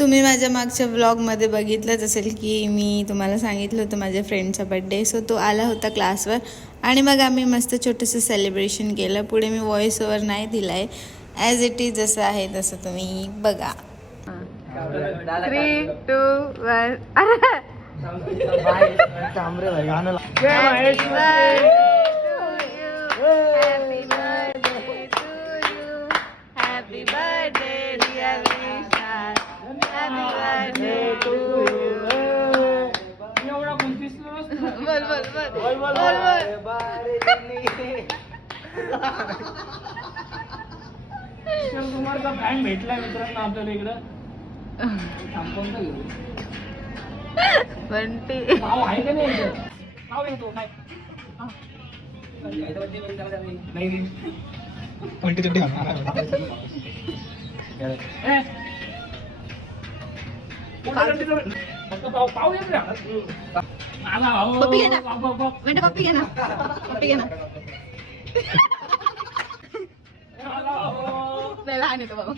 तुम्ही माझ्या मागच्या व्लॉगमध्ये बघितलंच असेल की मी तुम्हाला सांगितलं होतं माझ्या फ्रेंडचा बड्डे. सो तो आला होता क्लासवर आणि मग आम्ही मस्त छोटंसं सेलिब्रेशन केलं. पुढे मी व्हॉइस ओव्हर नाही दिला आहे, ॲज इट इज जसं आहे तसं तुम्ही बघा. 3, 2, 1 Happy birthday dear Vishal, happy birthday to you. बोल बोल बोल बोल कुमारचा फॅन भेटलाय मित्रांनो आपल्याला इकडं. बंटी नाव आहे का नाही इथं? नाव येतो काय नाही उलटी तुलटी पाव येत पप्पी घे ना. बेटा पप्पी घे ना. पप्पी घे ना. लहान येतो बाबा.